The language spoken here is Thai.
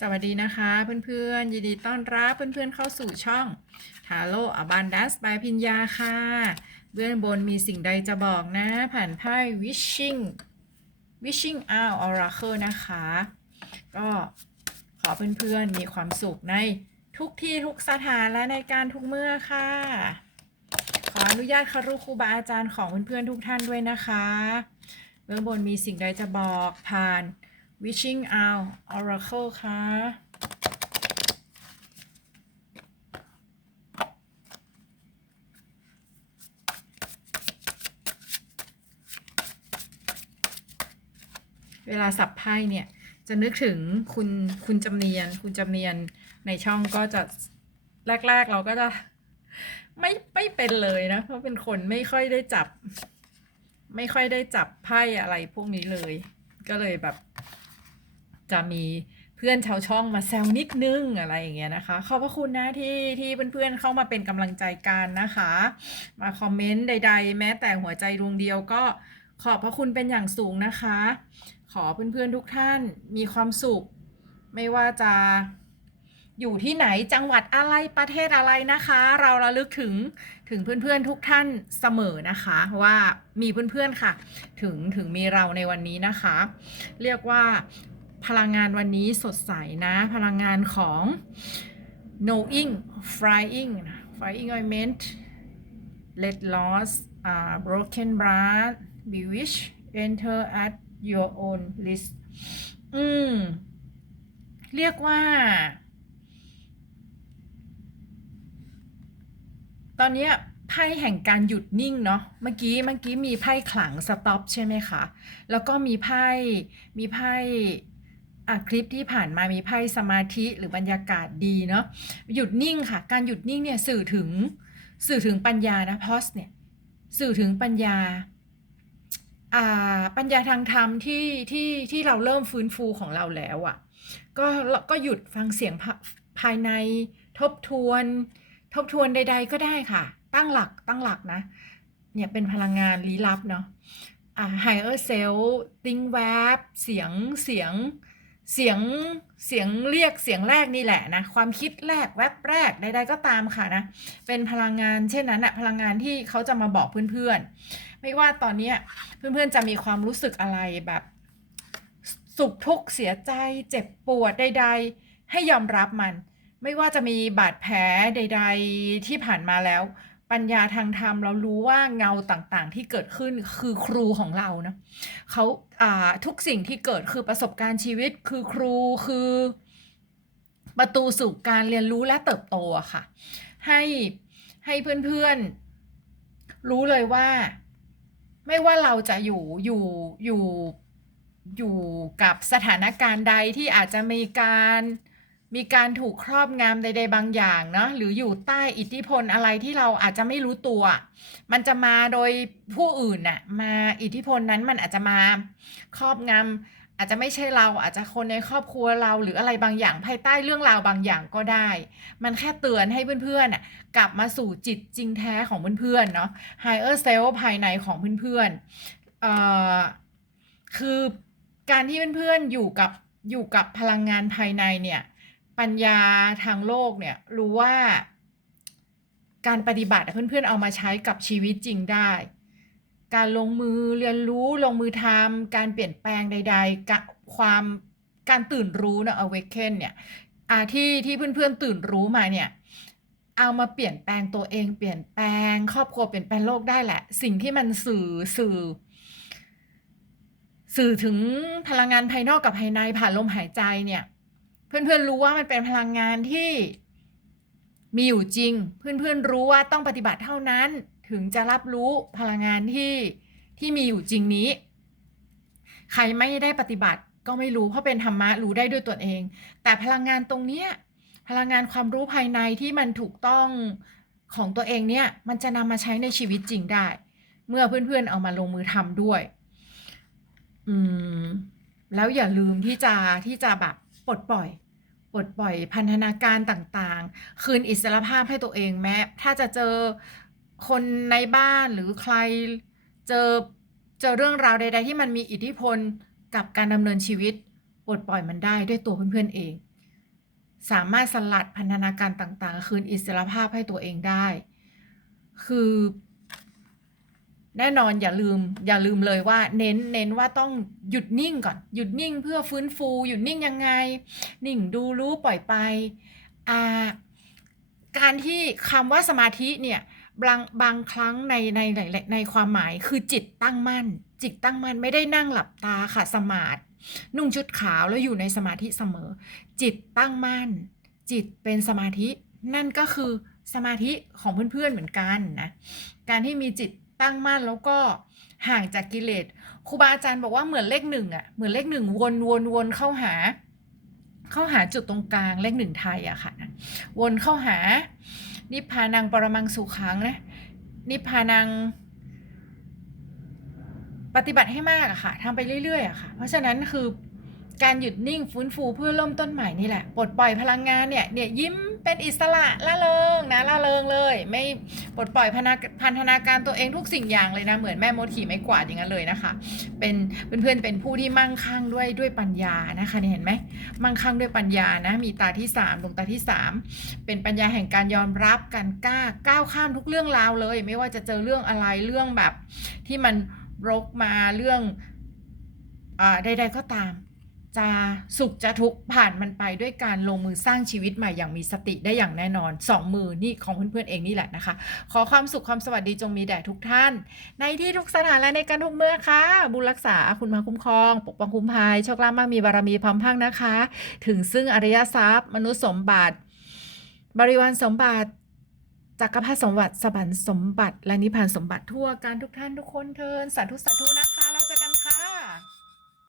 สวัสดีนะคะเพื่อนๆ ยินดีต้อนรับเพื่อนๆเข้าสู่ช่องทาโ o อ Abundance by พิญญาค่ะ เบื้องบนมีสิ่งใดจะบอกนะ ผ่านไพ่ Wishing Wishing Out Oracle นะคะ ก็ขอเพื่อนๆมีความสุขในทุกที่ทุกสถานและในการทุกเมื่อค่ะ ขออนุญาตคารุครูบาอาจารย์ของเพื่อนๆทุกท่านด้วยนะคะ เบื้องบนมีสิ่งใดจะบอกผ่าน Wishing Out Oracle ค่ะ เวลาสับไพ่เนี่ย จะนึกถึงคุณคุณจำเนียน คุณจำเนียนในช่องก็จะแรก ๆ เราก็จะไม่ไม่เป็นเลยนะ เพราะเป็นคนไม่ค่อยได้จับ ไม่ค่อยได้จับไพ่อะไรพวกนี้เลย ก็เลยแบบ จะมีเพื่อนชาวช่องมาแซวนิดนึงอะไรอย่างเงี้ยนะคะ ขอบพระคุณนะที่ที่เพื่อนๆเข้ามาเป็นกำลังใจกันนะคะ มาคอมเมนต์ใด ๆ แม้แต่หัวใจดวงเดียวก็ขอบพระคุณเป็นอย่างสูงนะคะ ขอเพื่อนๆทุกท่านมีความสุข ไม่ว่าจะอยู่ที่ไหนจังหวัดอะไรประเทศอะไรนะคะ เราระลึกถึงถึงเพื่อนๆทุกท่านเสมอนะคะ ว่ามีเพื่อนๆค่ะ ถึงถึงมีเราในวันนี้นะคะ เรียกว่า พลังงานวันนี้สดใสนะ พลังงานของ knowing flying flying ointment let loss uh, broken blood bewitch enter at your own risk อืม เรียกว่า ตอนนี้ไพ่แห่งการหยุดนิ่งเนาะเมื่อกี้เมื่อกี้มีไพ่ขลังสต็อปใช่ไหมคะ แล้วก็มีไพ่มีไพ่ อะคลิปที่ผ่านมามีไพ่สมาธิหรือบรรยากาศดีเนาะหยุดนิ่งค่ะ การหยุดนิ่งเนี่ยสื่อถึงสื่อถึงปัญญานะพอสเนี่ยสื่อถึงปัญญาอ่าปัญญาทางธรรมที่ที่ที่เราเริ่มฟื้นฟูของเราแล้วอะ่ะก็ก็หยุดฟังเสียงภายในทบทวน ทบทวนใด ๆ ก็ได้ค่ะ ตั้งหลักตั้งหลักนะ เนี่ยเป็นพลังงานลี้ลับเนาะอ่า higher self ติ้งแวบเสียงเสียง เสียงเสียงเรียกเสียงแรกนี่แหละนะความคิดแรกแวบแรกใดๆก็ตามค่ะนะเป็นพลังงานเช่นนั้นอะพลังงานที่เขาจะมาบอกเพื่อนๆ ไม่ว่าตอนนี้เพื่อนๆจะมีความรู้สึกอะไรแบบสุขทุกข์เสียใจเจ็บปวดใด ๆ ให้ยอมรับมัน ไม่ว่าจะมีบาดแผลใด ๆ ที่ผ่านมาแล้ว ปัญญาทางธรรมเรารู้ว่าเงาต่างๆ ที่เกิดขึ้นคือครูของเรานะเขาอ่าทุกสิ่งที่เกิดคือประสบการณ์ชีวิตคือครูคือประตูสู่การเรียนรู้และเติบโตอะค่ะ ให้ให้เพื่อนๆ รู้เลยว่า ไม่ว่าเราจะอยู่อยู่อยู่อยู่กับสถานการณ์ใดที่อาจจะมีการ มีการถูกครอบงำใด ๆ บางอย่างเนาะหรืออยู่ใต้อิทธิพลอะไรที่เราอาจจะไม่รู้ตัว มันจะมาโดยผู้อื่นน่ะมาอิทธิพลนั้นมันอาจจะมาครอบงำอาจจะไม่ใช่เราอาจจะคนในครอบครัวเราหรืออะไรบางอย่างภายใต้เรื่องราวบางอย่างก็ได้ มันแค่เตือนให้เพื่อนๆกลับมาสู่จิตจริงแท้ของเพื่อนๆเนาะ higher self ภายในของเพื่อนๆเอ่อคือการที่เพื่อนๆอยู่กับอยู่กับพลังงานภายในเนี่ย ปัญญาทางโลกเนี่ยรู้ว่าการปฏิบัติเพื่อนๆเอามาใช้กับชีวิตจริงได้ การลงมือเรียนรู้ลงมือทำการเปลี่ยนแปลงใดๆกะความการตื่นรู้นะ awaken เนี่ยอาที่ที่เพื่อนๆตื่นรู้มาเนี่ยเอามาเปลี่ยนแปลงตัวเองเปลี่ยนแปลง ครอบครัวเปลี่ยนแปลงโลกได้แหละ สิ่งที่มันสื่อสื่อ สื่อถึงพลังงานภายนอกกับภายในผ่านลมหายใจเนี่ย เพื่อนๆรู้ว่ามันเป็นพลังงานที่มีอยู่จริง เพื่อนๆรู้ว่าต้องปฏิบัติเท่านั้นถึงจะรับรู้พลังงานที่ที่มีอยู่จริงนี้ ใครไม่ได้ปฏิบัติก็ไม่รู้เพราะเป็นธรรมะรู้ได้ด้วยตัวเอง แต่พลังงานตรงเนี้ยพลังงานความรู้ภายในที่มันถูกต้องของตัวเองเนี่ยมันจะนำมาใช้ในชีวิตจริงได้ เมื่อเพื่อนๆเอามาลงมือทำด้วย อืม แล้วอย่าลืมที่จะที่จะแบบ ปลดปล่อยปลดปล่อยพันธนาการต่างๆ คืนอิสรภาพให้ตัวเองแม้ ถ้าจะเจอคนในบ้านหรือใครเจอเจอเรื่องราวใด ๆ ที่มันมีอิทธิพลกับการดำเนินชีวิตปลดปล่อยมันได้ด้วยตัวเพื่อนๆเอง สามารถสลัดพันธนาการต่างๆ คืนอิสรภาพให้ตัวเองได้ คือ แน่นอนอย่าลืมอย่าลืมเลยว่าเน้นเน้นว่าต้องหยุดนิ่งก่อนหยุดนิ่งเพื่อฟื้นฟู หยุดนิ่งยังไง นิ่งดูรู้ปล่อยไปอ่าการที่คำว่าสมาธิเนี่ยบางบางครั้งในในในในความหมายคือจิตตั้งมั่น จิตตั้งมั่นไม่ได้นั่งหลับตาค่ะสมาธินุ่งชุดขาวแล้วอยู่ในสมาธิเสมอ จิตตั้งมั่น จิตเป็นสมาธิ นั่นก็คือสมาธิของเพื่อนๆเหมือนกันนะการที่มีจิต ตั้งมั่นแล้วก็ห่างจากกิเลสครูบาอาจารย์บอกว่าเหมือนเลขหนึ่งอะเหมือนเลขหนึ่งวนวนวนเข้าหา เข้าหาจุดตรงกลางเลขหนึ่งไทยอะค่ะนะวนเข้าหา นิพพานังปรมังสุขังนะนิพพานังปฏิบัติให้มากอะค่ะทำไปเรื่อยๆอะค่ะ เพราะฉะนั้นคือการหยุดนิ่งฟื้นฟูเพื่อเริ่มต้นใหม่นี่แหละปลดปล่อยพลังงานเนี่ยเนี่ยยิ้ม เป็นอิสระละเริงนะละเริงเลย ไม่ปลดปล่อยพ,พันธนาการตัวเองทุกสิ่งอย่างเลยนะเหมือนแม่มดขี่ไม้กวาดอย่างนั้นเลยนะคะ เป็นเพื่อนๆเป็นผู้ที่มั่งคั่งด้วยด้วยปัญญานะคะเนี่เห็นไหมมั่งคั่งด้วยปัญญานะมีตาที่สามดวงตาที่สามเป็นปัญญาแห่งการยอมรับการกล้าก้าวข้ามทุกเรื่องราวเลย ไม่ว่าจะเจอเรื่องอะไรเรื่องแบบที่มันรกมาเรื่องอใดๆก็ตาม จะสุขจะทุกข์ผ่านมันไปด้วยการลงมือสร้างชีวิตใหม่อย่างมีสติได้อย่างแน่นอนสองมือนี่ของเพื่อนๆเองนี่แหละนะคะ ขอความสุขความสวัสดีจงมีแด่ทุกท่าน ในที่ทุกสถานและในการทุกเมื่อค่ะบุญรักษาคุณมาคุ้มครอง ปกป้องคุ้มภัยโชคลาภมากมีบารมีพร้อมพังนะคะ ถึงซึ่งอริยทรัพย์ มนุษย์สมบัติ บริวารสมบัติจักรพรรดิสมบัติสวรรค์สมบัติ และนิพพานสมบัติทั่วการทุกท่านทุกคนเทินสาธุสาธุนะคะ